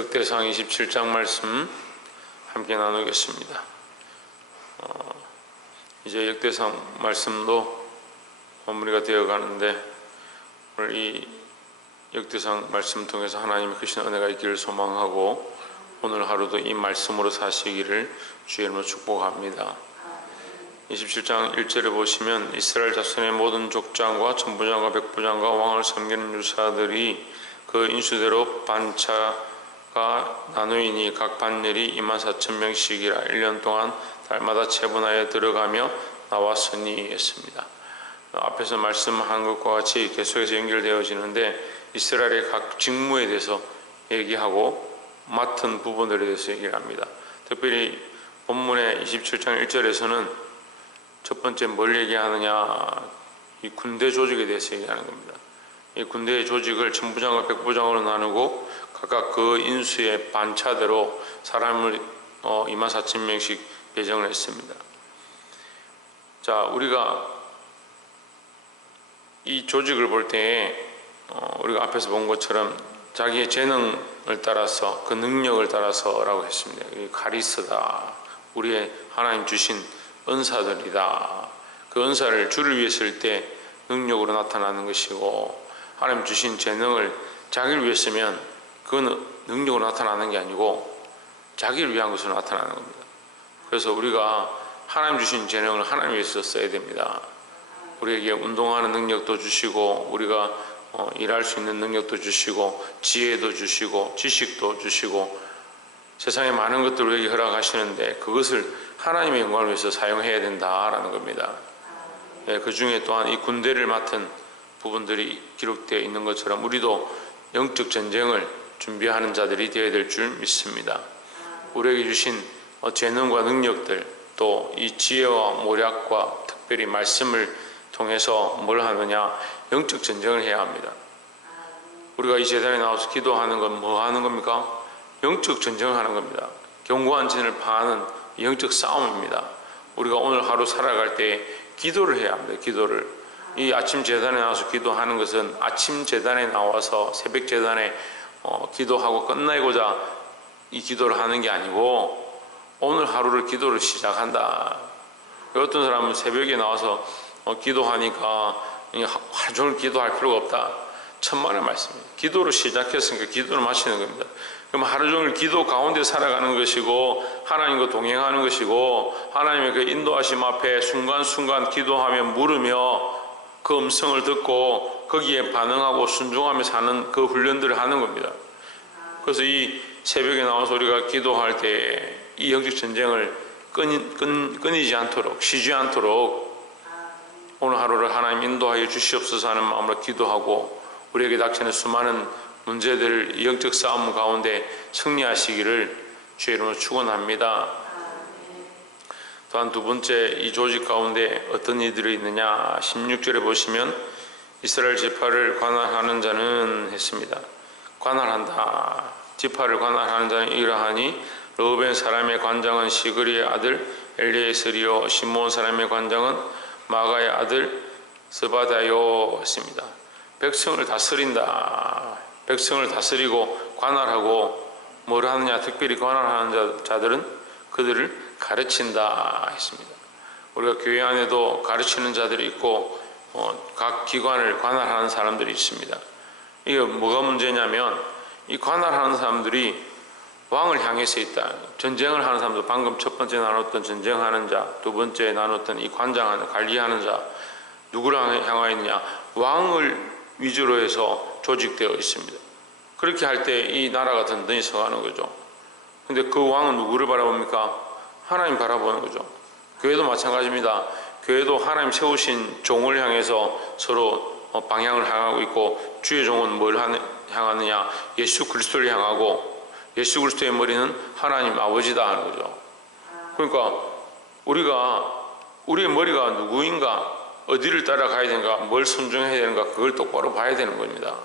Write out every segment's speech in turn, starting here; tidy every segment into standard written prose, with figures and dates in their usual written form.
역대상 27장 말씀 함께 나누겠습니다. 이제 역대상 말씀도 마무리가 되어 가는데 오늘 이 역대상 말씀 통해서 하나님의 크신 은혜가 있기를 소망하고 오늘 하루도 이 말씀으로 사시기를 주의 이름으로 축복합니다. 27장 1절에 보시면 이스라엘 자손의 모든 족장과 천부장과 백부장과 왕을 섬기는 유사들이 그 인수대로 반차가 나누이니 각 반열이 24,000명씩이라 1년 동안 달마다 체분하여 들어가며 나왔으니 했습니다. 앞에서 말씀한 것과 같이 계속해서 연결되어지는데 이스라엘의 각 직무에 대해서 얘기하고 맡은 부분들에 대해서 얘기를 합니다. 특별히 본문의 27장 1절에서는 첫 번째 뭘 얘기하느냐, 이 군대 조직에 대해서 얘기하는 겁니다. 이 군대의 조직을 천부장과 백부장으로 나누고 각각 그 인수의 반차대로 사람을 24,000명씩 배정을 했습니다. 자, 우리가 이 조직을 볼 때 우리가 앞에서 본 것처럼 자기의 재능을 따라서 그 능력을 따라서라고 했습니다. 카리스다, 우리의 하나님 주신 은사들이다. 그 은사를 주를 위해 쓸 때 능력으로 나타나는 것이고, 하나님 주신 재능을 자기를 위해 쓰면 그건 능력으로 나타나는 게 아니고 자기를 위한 것으로 나타나는 겁니다. 그래서 우리가 하나님 주신 재능을 하나님 위해서 써야 됩니다. 우리에게 운동하는 능력도 주시고, 우리가 일할 수 있는 능력도 주시고, 지혜도 주시고, 지식도 주시고, 세상에 많은 것들을 우리에게 허락하시는데 그것을 하나님의 영광을 위해서 사용해야 된다라는 겁니다. 그 중에 또한 이 군대를 맡은 부분들이 기록되어 있는 것처럼 우리도 영적 전쟁을 준비하는 자들이 되어야 될 줄 믿습니다. 우리에게 주신 재능과 능력들, 또 이 지혜와 모략과 특별히 말씀을 통해서 뭘 하느냐, 영적 전쟁을 해야 합니다. 우리가 이 제단에 나와서 기도하는 건 뭐 하는 겁니까? 영적 전쟁을 하는 겁니다. 견고한 진을 파하는 영적 싸움입니다. 우리가 오늘 하루 살아갈 때 기도를 해야 합니다. 기도를. 이 아침 제단에 나와서 기도하는 것은 아침 제단에 나와서 새벽 제단에 기도하고 끝내고자 이 기도를 하는 게 아니고 오늘 하루를 기도를 시작한다. 어떤 사람은 새벽에 나와서 기도하니까 하루 종일 기도할 필요가 없다. 천만의 말씀입니다. 기도로 시작했으니까 기도를 마치는 겁니다. 그럼 하루 종일 기도 가운데 살아가는 것이고, 하나님과 동행하는 것이고, 하나님의 그 인도하심 앞에 순간순간 기도하며 물으며 그 음성을 듣고 거기에 반응하고 순종하며 사는 그 훈련들을 하는 겁니다. 그래서 이 새벽에 나와서 우리가 기도할 때 이 영적 전쟁을 끊이지 않도록, 쉬지 않도록 오늘 하루를 하나님 인도하여 주시옵소서 하는 마음으로 기도하고, 우리에게 닥치는 수많은 문제들을 영적 싸움 가운데 승리하시기를 주의 이름으로 축원합니다. 또한 두 번째, 이 조직 가운데 어떤 이들이 있느냐, 16절에 보시면 이스라엘 지파를 관할하는 자는 했습니다. 관할한다. 지파를 관할하는 자는 이러하니 르우벤 사람의 관장은 시그리의 아들 엘리에스리요, 시므온 사람의 관장은 마가의 아들 스바다요 했습니다. 백성을 다스린다. 백성을 다스리고 관할하고 뭘 하느냐, 특별히 관할하는 자들은 그들을 가르친다 했습니다. 우리가 교회 안에도 가르치는 자들이 있고 각 기관을 관할하는 사람들이 있습니다. 이게 뭐가 문제냐면, 이 관할하는 사람들이 왕을 향해서 있다. 전쟁을 하는 사람도 방금 첫 번째 나눴던 전쟁하는 자, 두 번째 나눴던 이 관장하는, 관리하는 자, 누구를 향하여 있느냐, 왕을 위주로 해서 조직되어 있습니다. 그렇게 할 때 이 나라가 든든히 서가는 거죠. 근데 그 왕은 누구를 바라봅니까? 하나님 바라보는 거죠. 교회도 마찬가지입니다. 교회도 하나님 세우신 종을 향해서 서로 방향을 향하고 있고, 주의 종은 뭘 향하느냐, 예수 그리스도를 향하고, 예수 그리스도의 머리는 하나님 아버지다 하는 거죠. 그러니까 우리의 머리가 누구인가, 어디를 따라가야 되는가, 뭘 순종해야 되는가, 그걸 똑바로 봐야 되는 겁니다.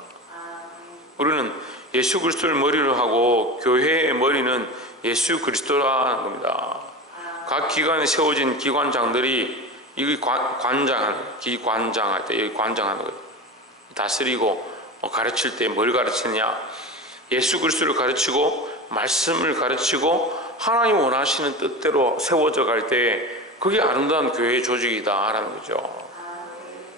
우리는 예수 그리스도를 머리로 하고 교회의 머리는 예수 그리스도라는 겁니다. 각 기관에 세워진 기관장들이 이 기관장할 때, 관장하는 거예요. 다스리고 가르칠 때 뭘 가르치느냐, 예수 그리스도를 가르치고 말씀을 가르치고 하나님 원하시는 뜻대로 세워져 갈 때 그게 아름다운 교회의 조직이다라는 거죠.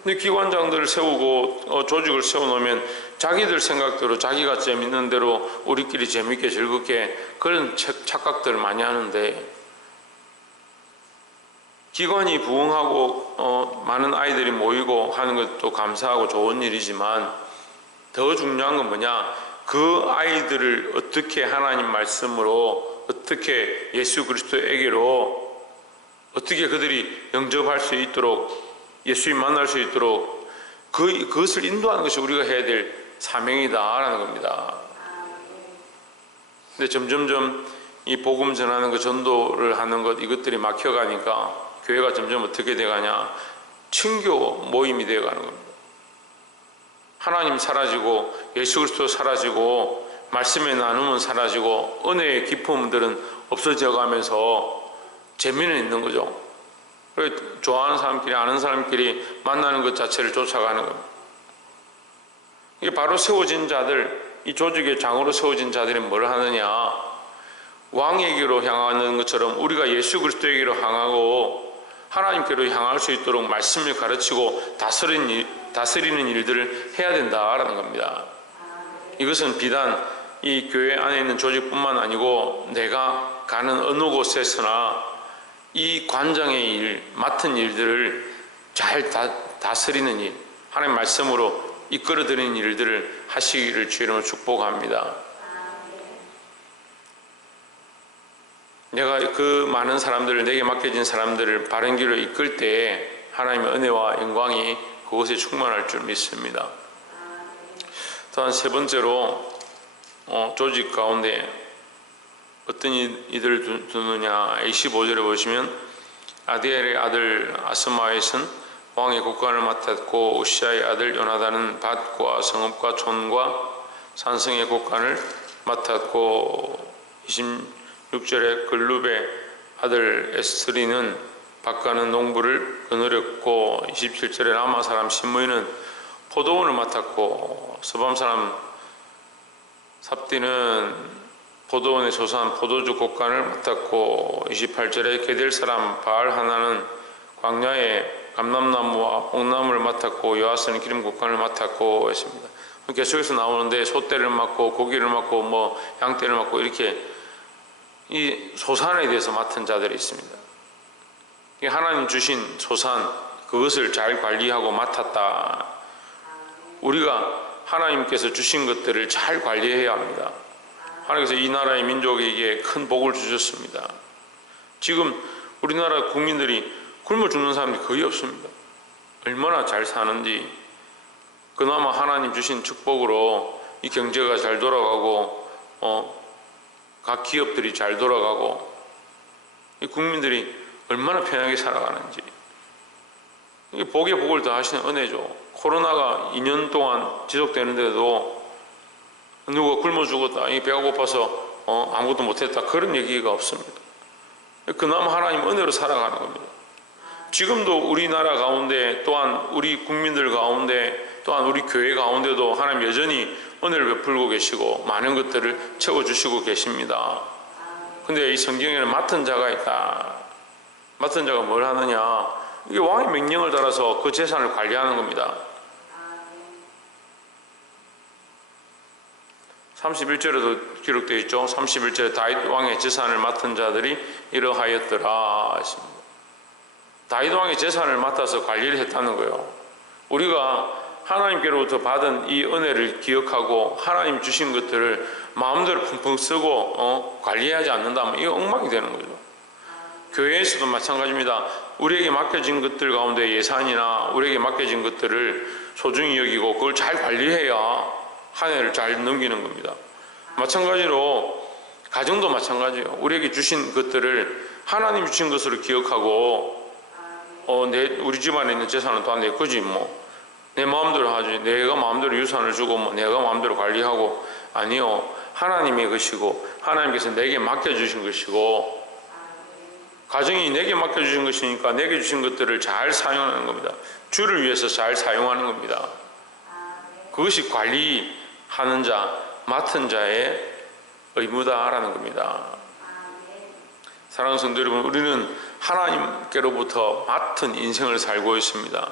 근데 기관장들을 세우고 조직을 세워놓으면 자기들 생각대로 자기가 재밌는 대로 우리끼리 재밌게 즐겁게 그런 착각들을 많이 하는데, 기관이 부흥하고 많은 아이들이 모이고 하는 것도 감사하고 좋은 일이지만 더 중요한 건 뭐냐, 그 아이들을 어떻게 하나님 말씀으로, 어떻게 예수 그리스도에게로 어떻게 그들이 영접할 수 있도록, 예수님 만날 수 있도록 그것을 인도하는 것이 우리가 해야 될 사명이다라는 겁니다. 근데 점점점 이 복음 전하는 것, 전도를 하는 것, 이것들이 막혀가니까 교회가 점점 어떻게 돼가냐, 친교 모임이 되어가는 겁니다. 하나님 사라지고 예수 그리스도 사라지고 말씀의 나눔은 사라지고 은혜의 기품들은 없어져 가면서 재미는 있는 거죠. 좋아하는 사람끼리, 아는 사람끼리 만나는 것 자체를 쫓아가는 겁니다. 이게 바로 세워진 자들, 이 조직의 장으로 세워진 자들이 뭘 하느냐, 왕에게로 향하는 것처럼 우리가 예수 그리스도에게로 향하고 하나님께로 향할 수 있도록 말씀을 가르치고 다스리는 일들을 해야 된다라는 겁니다. 이것은 비단 이 교회 안에 있는 조직뿐만 아니고 내가 가는 어느 곳에서나 이 관장의 일, 맡은 일들을 잘 다스리는 일, 하나님 말씀으로 이끌어드리는 일들을 하시기를 주의 이름으로 축복합니다. 내가 그 많은 사람들을, 내게 맡겨진 사람들을 바른 길로 이끌 때 하나님의 은혜와 영광이 그곳에 충만할 줄 믿습니다. 또한 세 번째로 조직 가운데 어떤 이들을 두느냐, 25절에 보시면 아디엘의 아들 아스마웻은 왕의 국관을 맡았고 우시아의 아들 요나단은 밭과 성읍과 촌과 산성의 국관을 맡았고, 26절에 글룹의 아들 에스리는 밭가는 농부를 거느렸고, 27절에 라마 사람 시므이는 포도원을 맡았고, 서밤 사람 삽디는 포도원에 소사한 포도주 곡간을 맡았고, 28절에 게델 사람 바알 하나는 광야에 감람나무와 옥나무를 맡았고, 요아스는 기름 곡간을 맡았고 했습니다. 계속해서 나오는데 소떼를 맡고 고기를 맡고 양떼를 맡고 이렇게 이 소산에 대해서 맡은 자들이 있습니다. 하나님 주신 소산, 그것을 잘 관리하고 맡았다. 우리가 하나님께서 주신 것들을 잘 관리해야 합니다. 하나님께서 이 나라의 민족에게 큰 복을 주셨습니다. 지금 우리나라 국민들이 굶어 죽는 사람들이 거의 없습니다. 얼마나 잘 사는지, 그나마 하나님 주신 축복으로 이 경제가 잘 돌아가고 각 기업들이 잘 돌아가고 이 국민들이 얼마나 편하게 살아가는지, 이게 복의 복을 더하시는 은혜죠. 코로나가 2년 동안 지속되는데도 누가 굶어 죽었다, 배가 고파서 아무것도 못했다, 그런 얘기가 없습니다. 그나마 하나님 은혜로 살아가는 겁니다. 지금도 우리나라 가운데, 또한 우리 국민들 가운데, 또한 우리 교회 가운데도 하나님 여전히 은혜를 베풀고 계시고 많은 것들을 채워주시고 계십니다. 근데 이 성경에는 맡은 자가 있다. 맡은 자가 뭘 하느냐, 이게 왕의 명령을 따라서 그 재산을 관리하는 겁니다. 31절에도 기록되어 있죠. 31절에 다윗 왕의 재산을 맡은 자들이 이러하였더라 했습니다. 다윗 왕의 재산을 맡아서 관리를 했다는 거예요. 우리가 하나님께로부터 받은 이 은혜를 기억하고 하나님 주신 것들을 마음대로 펑펑 쓰고 관리하지 않는다면 이거 엉망이 되는 거죠. 교회에서도 마찬가지입니다. 우리에게 맡겨진 것들 가운데 예산이나 우리에게 맡겨진 것들을 소중히 여기고 그걸 잘 관리해야 한 해를 잘 넘기는 겁니다. 마찬가지로 가정도 마찬가지예요. 우리에게 주신 것들을 하나님 주신 것으로 기억하고 우리 집안에 있는 재산은 다 내 거지 내 마음대로 하지, 내가 마음대로 유산을 주고 내가 마음대로 관리하고, 아니요, 하나님의 것이고 하나님께서 내게 맡겨주신 것이고 가정이 내게 맡겨주신 것이니까 내게 주신 것들을 잘 사용하는 겁니다. 주를 위해서 잘 사용하는 겁니다. 그것이 관리하는 자, 맡은 자의 의무다라는 겁니다. 사랑하는 성도 여러분, 우리는 하나님께로부터 맡은 인생을 살고 있습니다.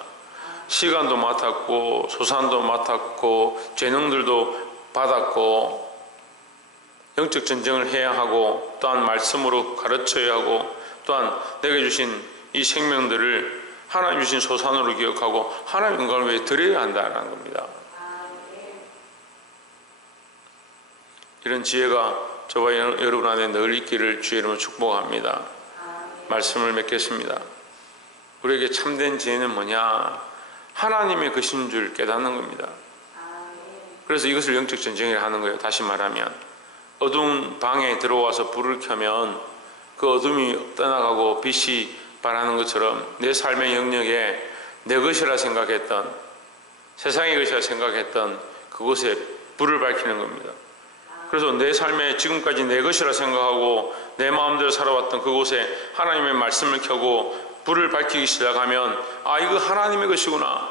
시간도 맡았고 소산도 맡았고 재능들도 받았고 영적 전쟁을 해야 하고 또한 말씀으로 가르쳐야 하고 또한 내게 주신 이 생명들을 하나님 주신 소산으로 기억하고 하나님 영광을 위해 드려야 한다는 겁니다. 이런 지혜가 저와 여러분 안에 늘 있기를 주의 이름으로 축복합니다. 말씀을 맺겠습니다. 우리에게 참된 지혜는 뭐냐? 하나님의 것인 줄 깨닫는 겁니다. 그래서 이것을 영적 전쟁이라 하는 거예요. 다시 말하면 어두운 방에 들어와서 불을 켜면 그 어둠이 떠나가고 빛이 발하는 것처럼 내 삶의 영역에 내 것이라 생각했던, 세상의 것이라 생각했던 그곳에 불을 밝히는 겁니다. 그래서 내 삶에 지금까지 내 것이라 생각하고 내 마음대로 살아왔던 그곳에 하나님의 말씀을 켜고 불을 밝히기 시작하면 아, 이거 하나님의 것이구나.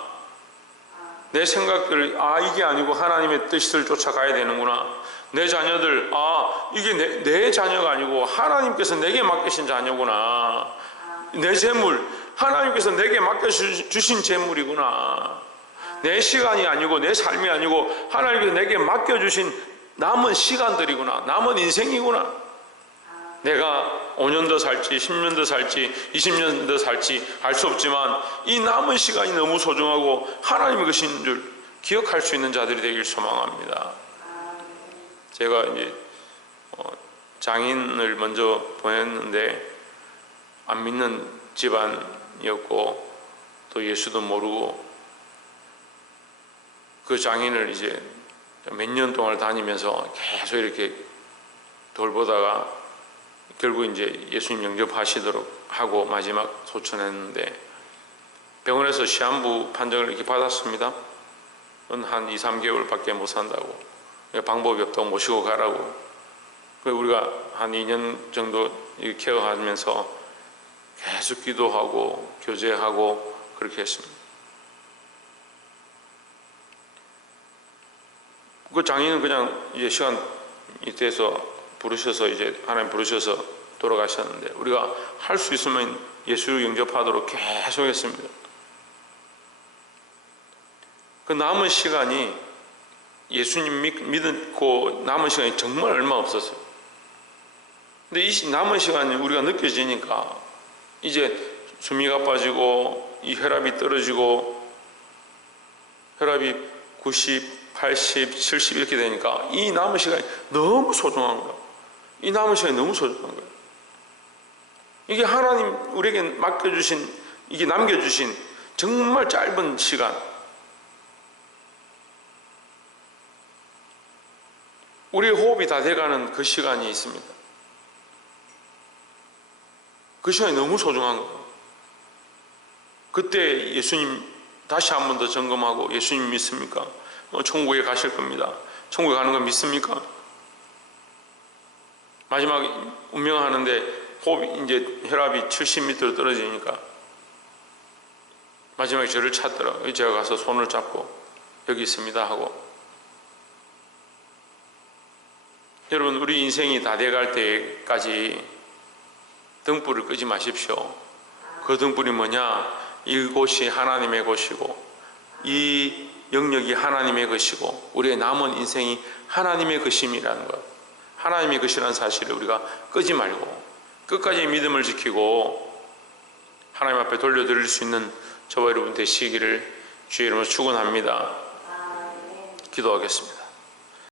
내 생각들, 아, 이게 아니고 하나님의 뜻을 쫓아가야 되는구나. 내 자녀들, 아, 이게 내 자녀가 아니고 하나님께서 내게 맡기신 자녀구나. 내 재물, 하나님께서 내게 맡겨주신 재물이구나. 내 시간이 아니고 내 삶이 아니고 하나님께서 내게 맡겨주신 남은 시간들이구나. 남은 인생이구나. 내가 5년 더 살지 10년 더 살지 20년 더 살지 알 수 없지만 이 남은 시간이 너무 소중하고 하나님의 것인 줄 기억할 수 있는 자들이 되길 소망합니다. 제가 이제 장인을 먼저 보냈는데 안 믿는 집안이었고 또 예수도 모르고 그 장인을 이제 몇 년 동안 다니면서 계속 이렇게 돌보다가 결국 이제 예수님 영접하시도록 하고 마지막 소천했는데 병원에서 시한부 판정을 이렇게 받았습니다. 한 2, 3개월밖에 못 산다고, 방법이 없다고 모시고 가라고. 우리가 한 2년 정도 케어하면서 계속 기도하고 교제하고 그렇게 했습니다. 그 장인은 그냥 이제 시간이 돼서 부르셔서 이제 하나님 부르셔서 돌아가셨는데 우리가 할 수 있으면 예수를 영접하도록 계속 했습니다. 그 남은 시간이 예수님 믿고 남은 시간이 정말 얼마 없었어요. 근데 이 남은 시간이 우리가 느껴지니까 이제 수미가 빠지고 이 혈압이 떨어지고 혈압이 90, 80, 70 이렇게 되니까 이 남은 시간이 너무 소중한 거예요. 이 남은 시간이 너무 소중한 거예요. 이게 하나님 우리에게 맡겨주신, 이게 남겨주신 정말 짧은 시간. 우리의 호흡이 다 돼가는 그 시간이 있습니다. 그 시간이 너무 소중한 거예요. 그때 예수님 다시 한 번 더 점검하고 예수님 믿습니까? 천국에 가실 겁니다. 천국에 가는 거 믿습니까? 마지막 운명하는데 호흡이 이제 혈압이 70m로 떨어지니까 마지막에 저를 찾더라고요. 제가 가서 손을 잡고 여기 있습니다 하고. 여러분, 우리 인생이 다 돼갈 때까지 등불을 끄지 마십시오. 그 등불이 뭐냐? 이곳이 하나님의 곳이고 이 영역이 하나님의 것이고 우리의 남은 인생이 하나님의 것임이라는 것, 하나님의 것이라는 사실을 우리가 끄지 말고 끝까지 믿음을 지키고 하나님 앞에 돌려드릴 수 있는 저와 여러분 되시기를 주의 이름으로 축원합니다. 기도하겠습니다.